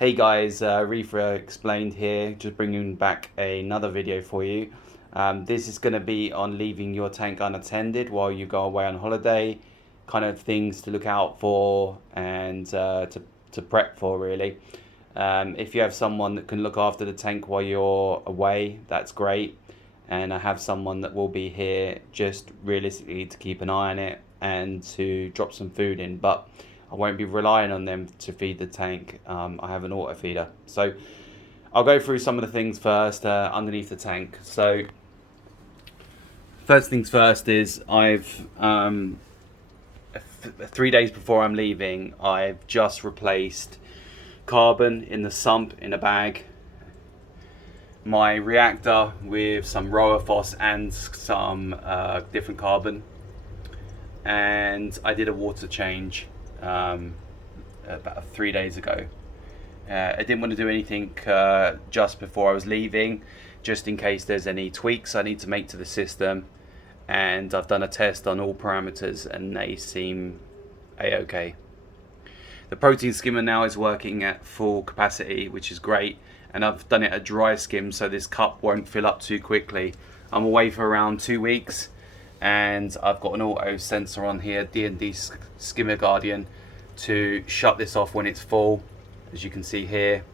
Hey guys, Reef Explained here, just bringing back another video for you. This is going to be on leaving your tank unattended while you go away on holiday, kind of things to look out for and to prep for really. If you have someone that can look after the tank while you're away, that's great. And I have someone that will be here just realistically to keep an eye on it and to drop some food in, but I won't be relying on them to feed the tank. I have an auto feeder. So I'll go through some of the things first underneath the tank. So first things first is 3 days before I'm leaving, I've just replaced carbon in the sump in a bag, my reactor with some Roaphos and some different carbon, and I did a water change about 3 days ago. I didn't want to do anything just before I was leaving, just in case there's any tweaks I need to make to the system, and I've done a test on all parameters and they seem a-okay. The protein skimmer now is working at full capacity, which is great, and I've done it at dry skim so this cup won't fill up too quickly. I'm away for around 2 weeks and I've got an auto sensor on here, D&D Skimmer Guardian, to shut this off when it's full, as you can see here,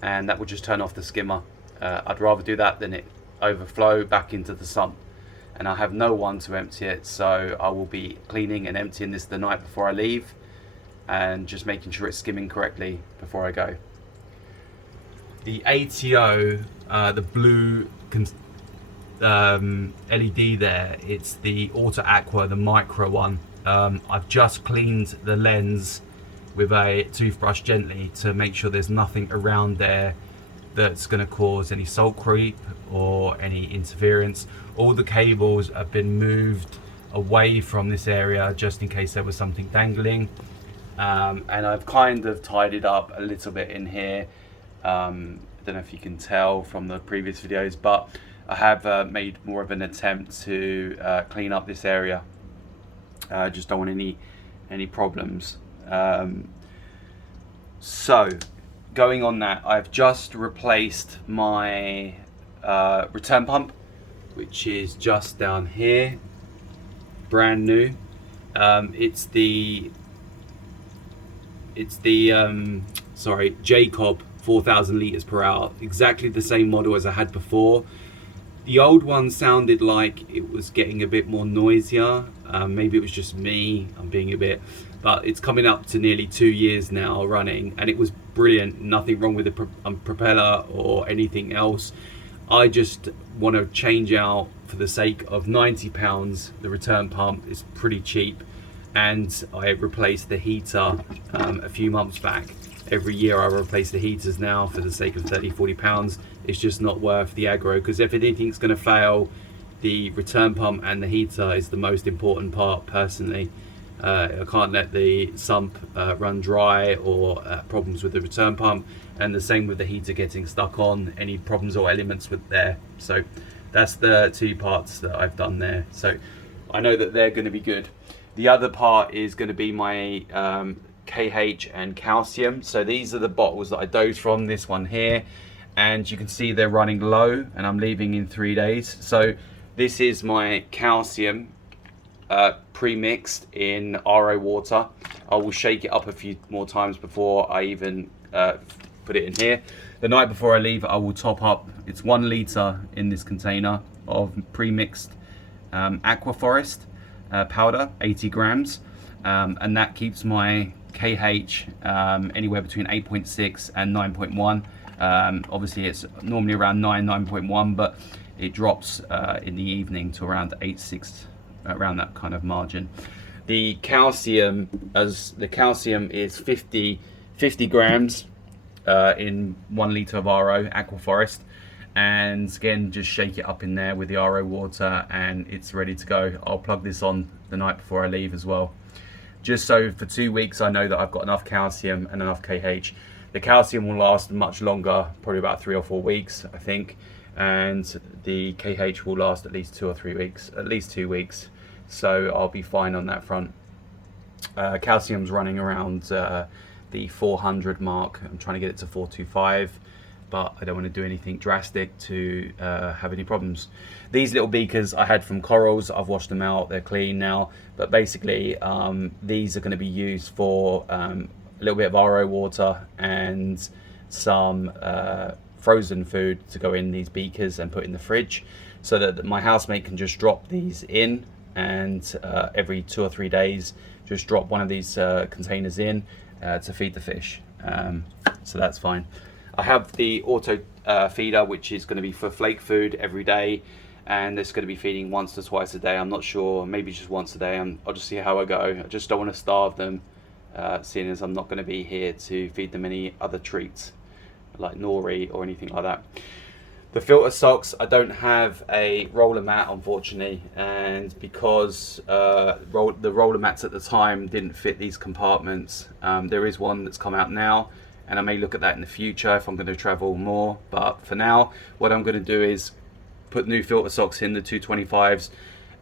and that will just turn off the skimmer. I'd rather do that than it overflow back into the sump, and I have no one to empty it, so I will be cleaning and emptying this the night before I leave and just making sure it's skimming correctly before I go. The ATO, the blue LED there, it's the Auto Aqua, the micro one. I've just cleaned the lens with a toothbrush gently to make sure there's nothing around there that's going to cause any salt creep or any interference. All the cables have been moved away from this area just in case there was something dangling, and I've kind of tidied up a little bit in here. I don't know if you can tell from the previous videos, but I have made more of an attempt to clean up this area. Just don't want any problems. So going on that, I've just replaced my return pump, which is just down here, brand new. It's the Jacob 4,000 litres per hour, exactly the same model as I had before. The old one sounded like it was getting a bit more noisier. Maybe it was just me, I'm being a bit, but it's coming up to nearly 2 years now running, and it was brilliant. Nothing wrong with the propeller or anything else. I just want to change out, for the sake of £90, the return pump is pretty cheap, and I replaced the heater a few months back. Every year I replace the heaters now for the sake of £30–40. It's just not worth the aggro, because if anything's going to fail, the return pump and the heater is the most important part personally. I can't let the sump run dry or problems with the return pump, and the same with the heater getting stuck on, any problems or elements with there. So that's the two parts that I've done there, so I know that they're going to be good. The other part is going to be my KH and calcium. So these are the bottles that I dose from, this one here, and you can see they're running low and I'm leaving in 3 days. So this is my calcium pre-mixed in RO water. I will shake it up a few more times before I even put it in here. The night before I leave, I will top up, it's 1 litre in this container of pre-mixed Aqua Forest powder, 80 grams, and that keeps my KH anywhere between 8.6 and 9.1. Obviously it's normally around 9.1, but it drops in the evening to around 8.6, around that kind of margin. The calcium is 50 grams in 1 litre of RO Aqua Forest, and again just shake it up in there with the RO water and it's ready to go. I'll plug this on the night before I leave as well, just so for 2 weeks I know that I've got enough calcium and enough KH. The calcium will last much longer, probably about 3 or 4 weeks I think, and the KH will last at least 2 or 3 weeks, at least 2 weeks, so I'll be fine on that front. Calcium's running around the the 400 mark. I'm trying to get it to 425, but I don't want to do anything drastic to have any problems. These little beakers I had from corals, I've washed them out, they're clean now, but basically these are going to be used for a little bit of RO water and some frozen food to go in these beakers and put in the fridge, so that my housemate can just drop these in, and every 2 or 3 days just drop one of these containers in to feed the fish. So that's fine. I have the auto feeder, which is going to be for flake food every day, and it's going to be feeding once or twice a day. I'm not sure, maybe just once a day. I'll just see how I go. I just don't want to starve them, seeing as I'm not going to be here to feed them any other treats like nori or anything like that. The filter socks, I don't have a roller mat, unfortunately, and because the roller mats at the time didn't fit these compartments. There is one that's come out now, and I may look at that in the future if I'm going to travel more, but for now what I'm going to do is put new filter socks in the 225s,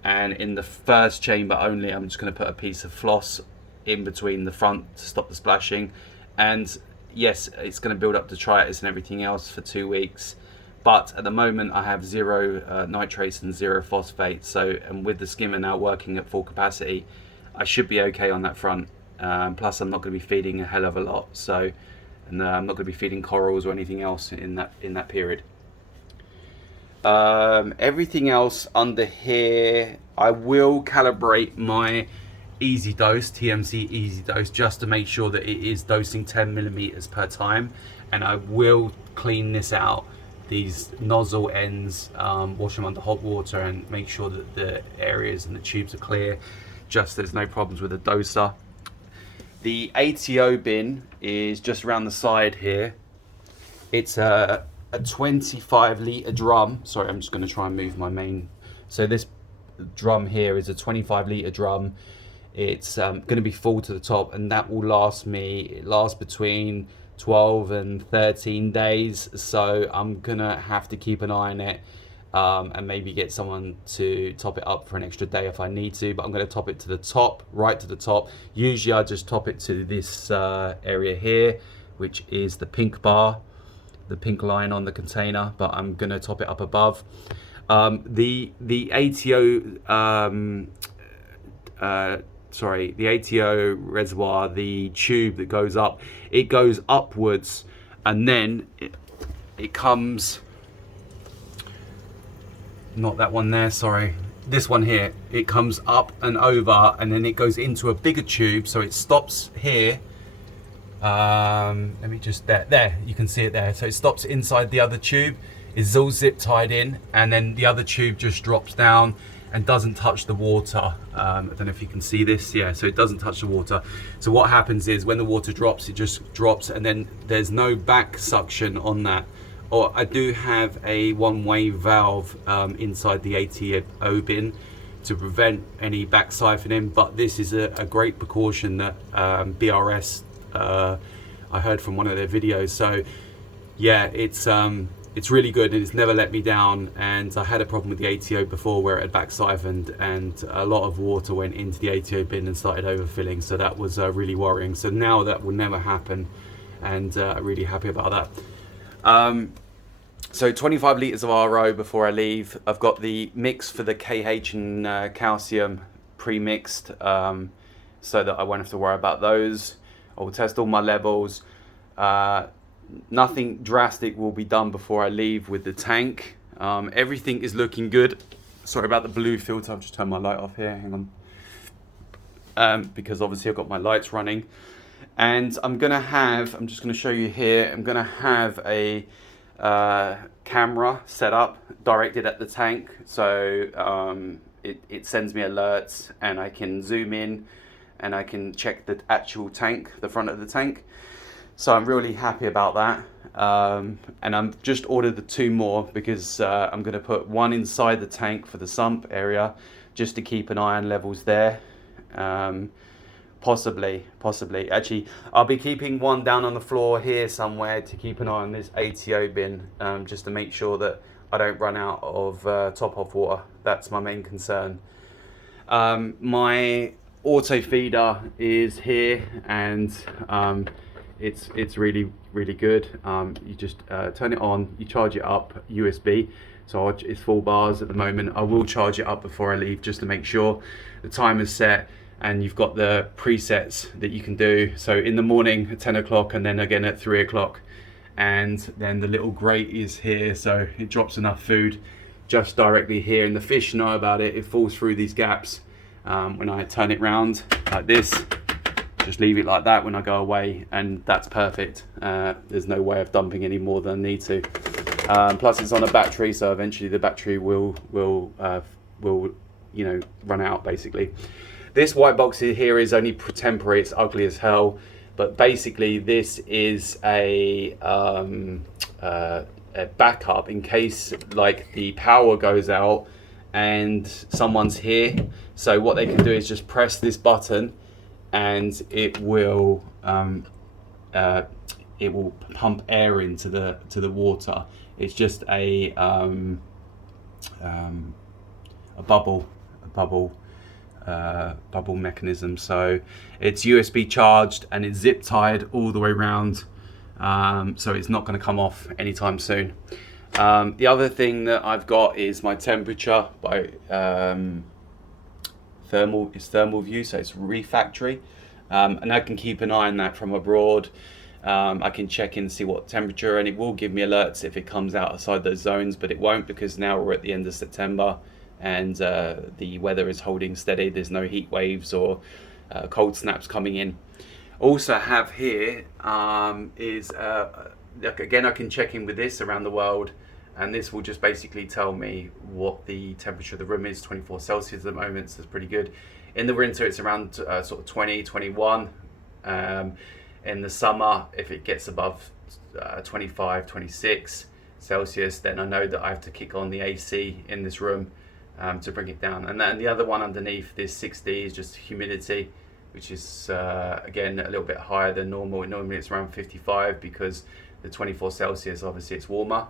and in the first chamber only I'm just going to put a piece of floss in between the front to stop the splashing. And yes, it's going to build up detritus and everything else for 2 weeks, but at the moment I have 0 nitrates and 0 phosphate, so, and with the skimmer now working at full capacity, I should be okay on that front. Plus I'm not going to be feeding a hell of a lot, so, and I'm not going to be feeding corals or anything else in that period. Everything else under here, I will calibrate my easy dose, TMC easy dose, just to make sure that it is dosing 10 millimeters per time, and I will clean this out, these nozzle ends, wash them under hot water and make sure that the areas and the tubes are clear, just there's no problems with the doser. The ATO bin is just around the side here. It's a 25 litre drum. Sorry, I'm just going to try and move my main. So this drum here is a 25 litre drum. It's going to be full to the top, and that will last me, it lasts between 12 and 13 days. So I'm going to have to keep an eye on it, and maybe get someone to top it up for an extra day if I need to, but I'm going to top it to the top, right to the top. Usually I just top it to this area here, which is the pink bar, the pink line on the container, but I'm going to top it up above. The ATO the ATO reservoir, the tube that goes up, it goes upwards, and then it comes, not that one there, sorry, this one here, it comes up and over, and then it goes into a bigger tube, so it stops here. Let me just, there you can see it there, so it stops inside the other tube, it's all zip tied in, and then the other tube just drops down and doesn't touch the water. I don't know if you can see this, yeah, so it doesn't touch the water. So what happens is when the water drops, it just drops, and then there's no back suction on that. Or I do have a one-way valve inside the ATO bin to prevent any back siphoning, but this is a great precaution that BRS, I heard from one of their videos. So yeah, it's really good, and it's never let me down. And I had a problem with the ATO before where it had back siphoned, and a lot of water went into the ATO bin and started overfilling, so that was really worrying. So now that will never happen, and I'm really happy about that. So 25 litres of RO before I leave. I've got the mix for the KH and calcium pre-mixed, so that I won't have to worry about those. I will test all my levels. Nothing drastic will be done before I leave with the tank. Everything is looking good. Sorry about the blue filter, I've just turned my light off here, hang on. Because obviously I've got my lights running. And I'm just gonna show you here, I'm gonna have a camera set up directed at the tank, so it sends me alerts, and I can zoom in and I can check the actual tank, the front of the tank. So I'm really happy about that, and I'm just ordered the 2 more because I'm going to put one inside the tank for the sump area, just to keep an eye on levels there. Possibly. Actually, I'll be keeping one down on the floor here somewhere to keep an eye on this ATO bin, just to make sure that I don't run out of top off water. That's my main concern. My auto feeder is here, and it's really good. You just turn it on, you charge it up USB. So it's full bars at the moment. I will charge it up before I leave just to make sure the timer's set, and you've got the presets that you can do. So in the morning at 10 o'clock and then again at 3 o'clock. And then the little grate is here, so it drops enough food just directly here, and the fish know about it. It falls through these gaps when I turn it round like this. Just leave it like that when I go away, and that's perfect. There's no way of dumping any more than I need to. Plus it's on a battery, so eventually the battery will run out basically. This white box here is only temporary. It's ugly as hell, but basically this is a backup in case like the power goes out and someone's here. So what they can do is just press this button, and it will pump air into the water. It's just a bubble mechanism. So it's USB charged and it's zip tied all the way around, so it's not going to come off anytime soon. The other thing that I've got is my temperature by thermal view, so it's Reef Factory, and I can keep an eye on that from abroad. I can check in and see what temperature, and it will give me alerts if it comes outside those zones, but it won't, because now we're at the end of September and the weather is holding steady. There's no heat waves or cold snaps coming in. Also have here is again, I can check in with this around the world, and this will just basically tell me what the temperature of the room is. 24 Celsius at the moment, so it's pretty good. In the winter it's around sort of 20, 21. In the summer, if it gets above 25, 26 Celsius, then I know that I have to kick on the AC in this room to bring it down. And then the other one underneath this 60 is just humidity, which is again a little bit higher than normal. Normally it's around 55 because the 24 Celsius, obviously it's warmer.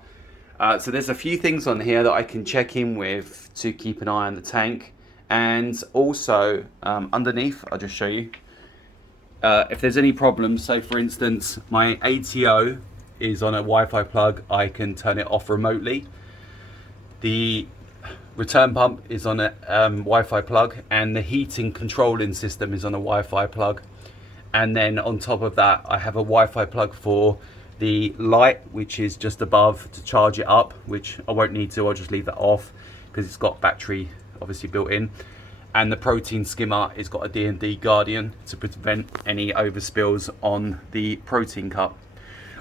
So there's a few things on here that I can check in with to keep an eye on the tank. And also underneath, I'll just show you. If there's any problems, so for instance, my ATO is on a Wi-Fi plug, I can turn it off remotely. The return pump is on a Wi-Fi plug, and the heating controlling system is on a Wi-Fi plug. And then on top of that, I have a Wi-Fi plug for the light, which is just above, to charge it up, which I won't need to, I'll just leave that off because it's got battery obviously built in. And the protein skimmer has got a D&D Guardian to prevent any overspills on the protein cup.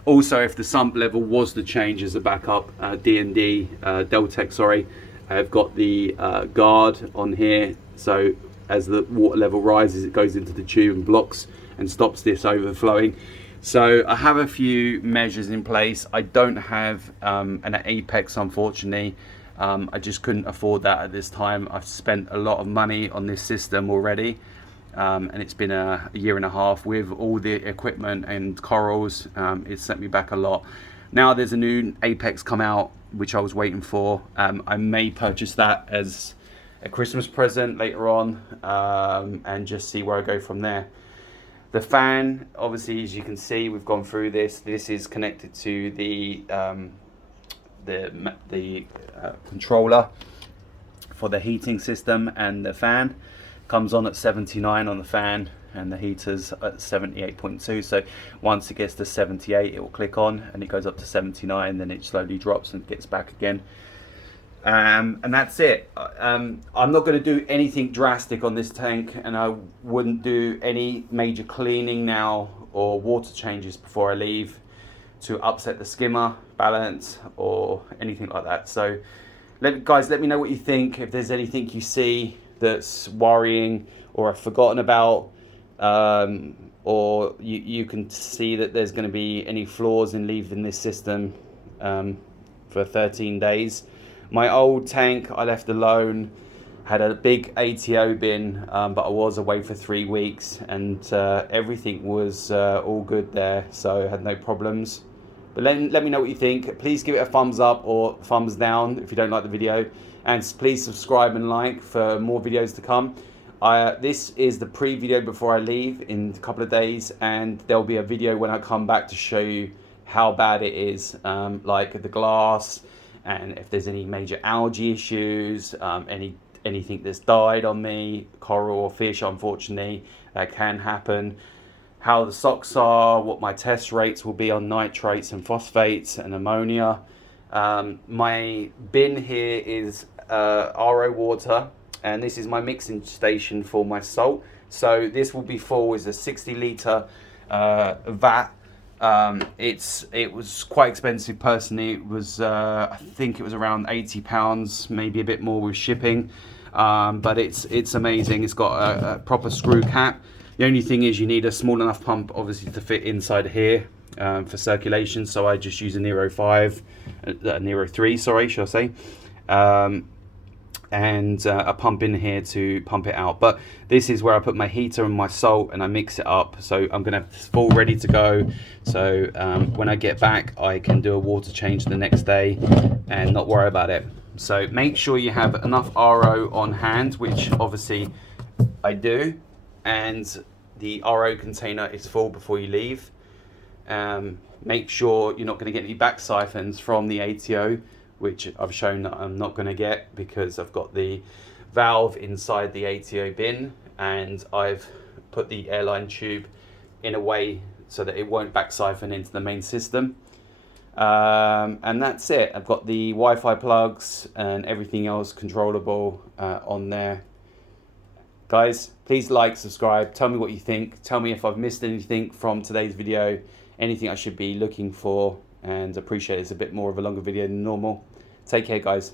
Also, if the sump level was to change as a backup, D&D, Deltec, sorry, I've got the guard on here. So as the water level rises, it goes into the tube and blocks and stops this overflowing. So I have a few measures in place. I don't have an Apex, unfortunately. I just couldn't afford that at this time. I've spent a lot of money on this system already, and it's been a year and a half with all the equipment and corals. It's set me back a lot. Now there's a new Apex come out, which I was waiting for. I may purchase that as a Christmas present later on, and just see where I go from there. The fan, obviously, as you can see, we've gone through this. This is connected to the controller for the heating system, and the fan comes on at 79 on the fan, and the heater's at 78.2. So once it gets to 78, it will click on, and it goes up to 79, then it slowly drops and gets back again. And that's it. I'm not going to do anything drastic on this tank, and I wouldn't do any major cleaning now or water changes before I leave to upset the skimmer balance or anything like that. So guys, let me know what you think. If there's anything you see that's worrying or I've forgotten about, or you can see that there's going to be any flaws in leaving this system for 13 days. My old tank I left alone, had a big ATO bin, but I was away for 3 weeks, and everything was all good there, so I had no problems. But let me know what you think. Please give it a thumbs up or thumbs down if you don't like the video, and please subscribe and like for more videos to come. This is the pre-video before I leave in a couple of days, and there'll be a video when I come back to show you how bad it is, like the glass, and if there's any major algae issues, anything that's died on me, coral or fish, unfortunately, that can happen. How the socks are, what my test rates will be on nitrates and phosphates and ammonia. My bin here is RO water, and this is my mixing station for my salt. So this will be full is a 60 litre vat. It was quite expensive personally. It was I think it was around £80, maybe a bit more with shipping, but it's amazing. It's got a proper screw cap. The only thing is you need a small enough pump obviously to fit inside here for circulation, so I just use a Nero 3 sorry, should I say, and a pump in here to pump it out. But this is where I put my heater and my salt and I mix it up, so I'm gonna have this full ready to go, so when I get back I can do a water change the next day and not worry about it. So make sure you have enough RO on hand, which obviously I do, and the RO container is full before you leave. Make sure you're not going to get any back siphons from the ATO, which I've shown that I'm not going to get because I've got the valve inside the ATO bin, and I've put the airline tube in a way so that it won't back siphon into the main system. And that's it. I've got the Wi-Fi plugs and everything else controllable on there. Guys, please like, subscribe, tell me what you think, tell me if I've missed anything from today's video, anything I should be looking for, and appreciate it's a bit more of a longer video than normal. Take care, guys.